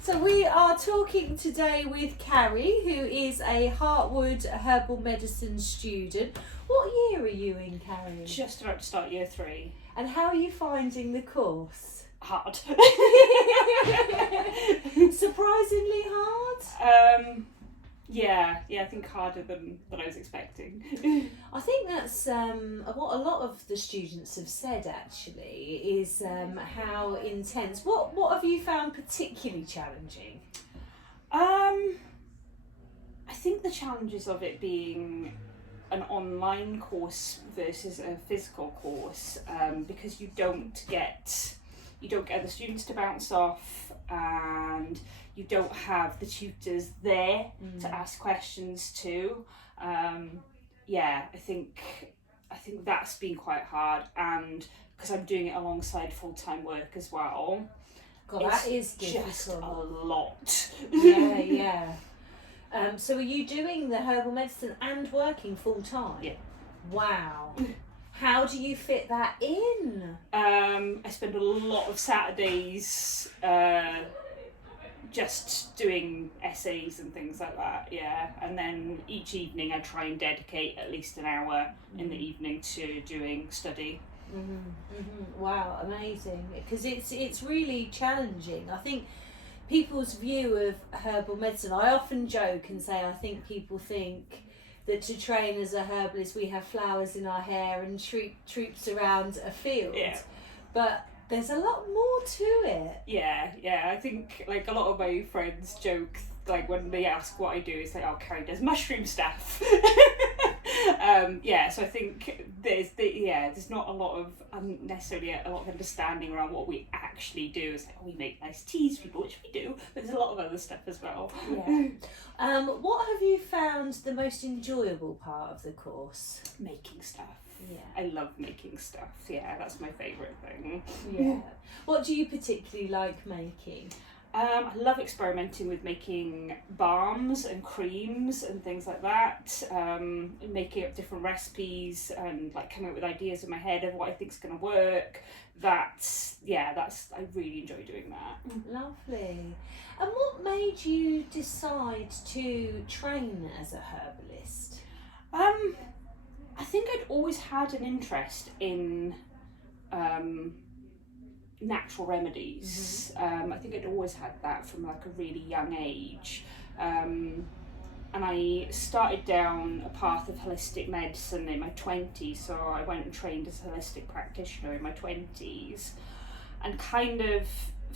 So we are talking today with Carrie, who is a Heartwood herbal medicine student. What year are you in, Carrie? Just about to start year 3. And how are you finding the course? Hard. Surprisingly hard? Yeah, I think harder than I was expecting. I think that's what a lot of the students have said actually, is how intense. What have you found particularly challenging? I think the challenges of it being an online course versus a physical course, because you don't get the students to bounce off, and you don't have the tutors there to ask questions to. I think that's been quite hard, and because I'm doing it alongside full-time work as well. God, that is difficult. Just a lot. Yeah. So are you doing the herbal medicine and working full-time? Yeah. Wow. How do you fit that in? I spend a lot of Saturdays just doing essays and things like that, yeah. And then each evening I try and dedicate at least an hour in the evening to doing study. Wow, amazing. Because it's really challenging. I think people's view of herbal medicine, I often joke and say I think people think that to train as a herbalist we have flowers in our hair and troops around a field. Yeah. But there's a lot more to it. Yeah, I think like a lot of my friends joke, like when they ask what I do, it's like, oh, Carrie does mushroom stuff. So I think there's not a lot of necessarily a lot of understanding around what we actually do. It's like, oh, we make nice teas for people, which we do, but there's a lot of other stuff as well. Yeah. What have you found the most enjoyable part of the course? Making stuff. Yeah. I love making stuff. Yeah, that's my favourite thing. Yeah. What do you particularly like making? I love experimenting with making balms and creams and things like that, making up different recipes and like coming up with ideas in my head of what I think is going to work. I really enjoy doing that. Lovely. And what made you decide to train as a herbalist? I think I'd always had an interest in natural remedies. I think I'd always had that from like a really young age, and I started down a path of holistic medicine in my 20s, so I went and trained as a holistic practitioner in my 20s and kind of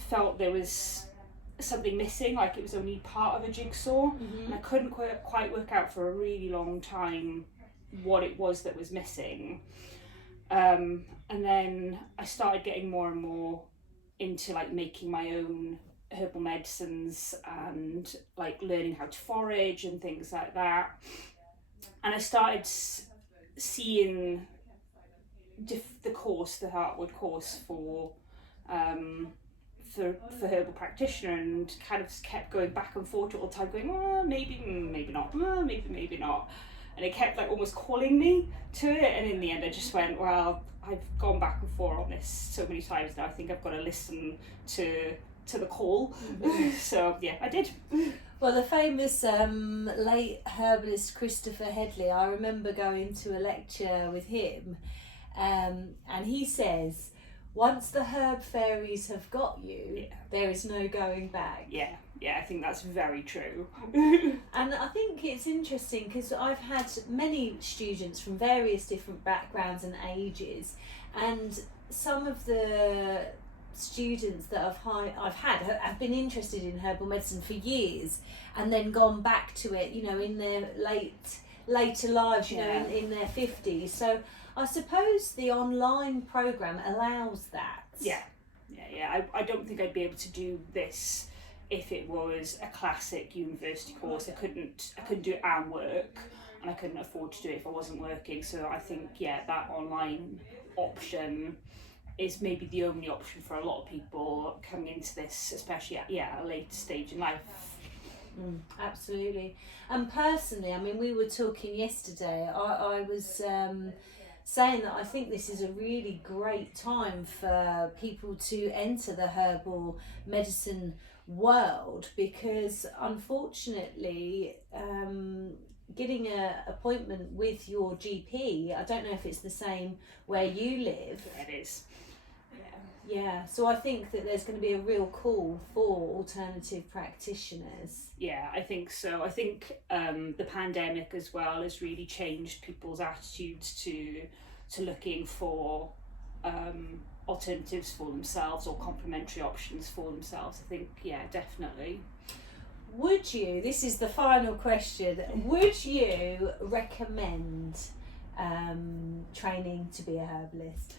felt there was something missing, like it was only part of a jigsaw, and I couldn't quite work out for a really long time what it was that was missing. And then I started getting more and more into like making my own herbal medicines and like learning how to forage and things like that. And I started seeing the Heartwood course for herbal practitioner, and kind of kept going back and forth all the time, going, oh, maybe not, maybe not. And it kept like almost calling me to it, and in the end I just went, well, I've gone back and forth on this so many times now, I think I've got to listen to the call. So yeah, I did. Well, the famous late herbalist Christopher Headley, I remember going to a lecture with him, and he says, once the herb fairies have got you, there is no going back. Yeah, I think that's very true. And I think it's interesting because I've had many students from various different backgrounds and ages, and some of the students that I've had have been interested in herbal medicine for years and then gone back to it, you know, in their later lives, you know, in their 50s. So I suppose the online program allows that. Yeah. I don't think I'd be able to do this if it was a classic university course. I couldn't do it and work, and I couldn't afford to do it if I wasn't working. So I think that online option is maybe the only option for a lot of people coming into this, especially at a later stage in life. Absolutely. And personally, I mean, we were talking yesterday, I was saying that I think this is a really great time for people to enter the herbal medicine world, because unfortunately getting an appointment with your GP, I don't know if it's the same where you live. Yeah, it is. Yeah, so I think that there's going to be a real call for alternative practitioners. Yeah, I think so. I think the pandemic as well has really changed people's attitudes to looking for alternatives for themselves or complementary options for themselves. I think, yeah, definitely. Would you, this is the final question, would you recommend training to be a herbalist?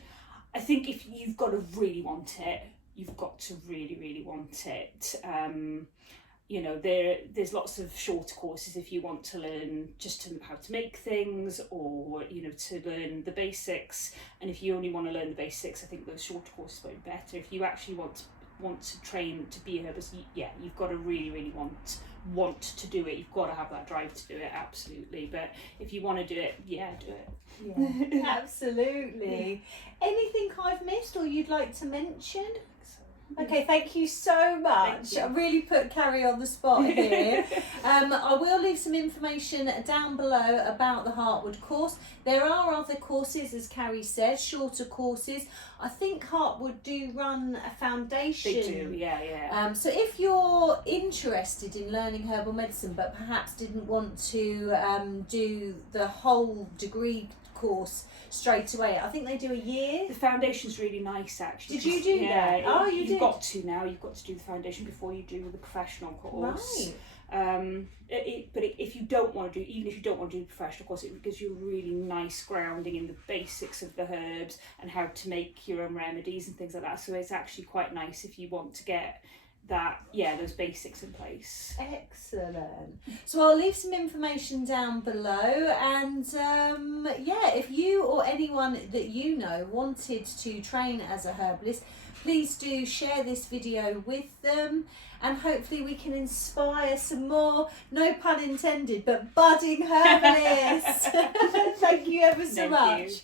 I think if you've got to really want it, you've got to really, really want it. You know, there's lots of shorter courses if you want to learn just how to make things, or, you know, to learn the basics. And if you only want to learn the basics, I think those shorter courses are better. If you actually want to train to be a herbalist, yeah, you've got to really, really want to do it. You've got to have that drive to do it, absolutely. But if you want to do it, yeah, do it. Yeah, absolutely. Anything I've missed or you'd like to mention? Okay, thank you so much. I really put Carrie on the spot here. I will leave some information down below about the Heartwood course. There are other courses, as Carrie said, shorter courses. I think Heartwood do run a foundation. They do, yeah. So if you're interested in learning herbal medicine but perhaps didn't want to do the whole degree course straight away, I think they do a year. The foundation's really nice, actually. Did you do that? Oh, you did. You've got to now. You've got to do the foundation before you do the professional course. Right. But if you don't want to do, even if you don't want to do the professional course, it gives you a really nice grounding in the basics of the herbs and how to make your own remedies and things like that. So it's actually quite nice if you want to get that, those basics in place. Excellent. So I'll leave some information down below, and if you or anyone that you know wanted to train as a herbalist, please do share this video with them, and hopefully we can inspire some more, no pun intended, but budding herbalists. Thank you ever so much. You.